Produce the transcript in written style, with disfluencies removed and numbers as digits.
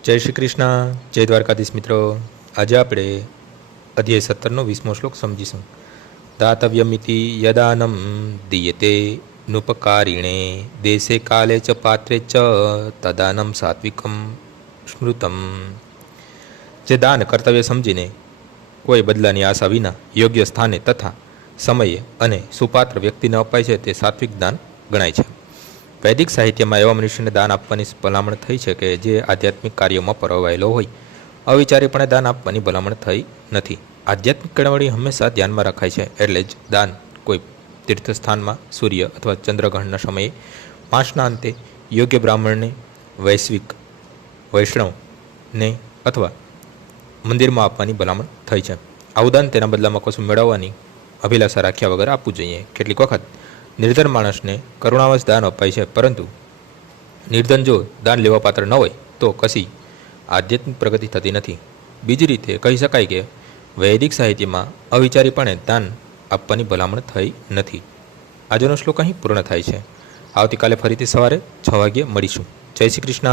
જય શ્રી કૃષ્ણ, જય દ્વારકાધીશ મિત્રો. આજે આપણે અધ્યાય 17નો 20મો શ્લોક સમજીશું. દાતવ્યમિતિ યદાનમ દીયતે નુપકારિણે દેશે કાલે ચ પાત્રે ચ તદાનમ સાત્વિકમ સ્મૃતમ. જે દાન કર્તવ્ય સમજીને કોઈ બદલાની આશા વિના યોગ્ય સ્થાને તથા સમયે અને સુપાત્ર વ્યક્તિને અપાય છે તે સાત્વિક દાન ગણાય છે. વૈદિક સાહિત્યમાં એવા મનુષ્યને દાન આપવાની ભલામણ થઈ છે કે જે આધ્યાત્મિક કાર્યોમાં પરોવાયેલો હોય. અવિચારીપણે દાન આપવાની ભલામણ થઈ નથી. આધ્યાત્મિક કેળવણી હંમેશા ધ્યાનમાં રખાય છે. એટલે જ દાન કોઈ તીર્થસ્થાનમાં સૂર્ય અથવા ચંદ્રગ્રહણના સમયે પાંચના અંતે યોગ્ય બ્રાહ્મણને, વૈષ્ણવને અથવા મંદિરમાં આપવાની ભલામણ થઈ છે. આવું દાન તેના બદલામાં કશું મેળવવાની અભિલાષા રાખ્યા વગર આપવું જોઈએ. કેટલીક વખત નિર્ધન માણસને કરુણાવશ દાન અપાય છે, પરંતુ નિર્ધન જો દાન લેવા પાત્ર ન હોય તો કશી આધ્યાત્મિક પ્રગતિ થતી નથી. બીજી રીતે કહી શકાય કે વૈદિક સાહિત્યમાં અવિચારીપણે દાન આપવાની ભલામણ થઈ નથી. આજનો શ્લોક અહીં પૂર્ણ થાય છે. આવતીકાલે ફરીથી સવારે 6 વાગ્યે મળીશું. જય શ્રી કૃષ્ણ.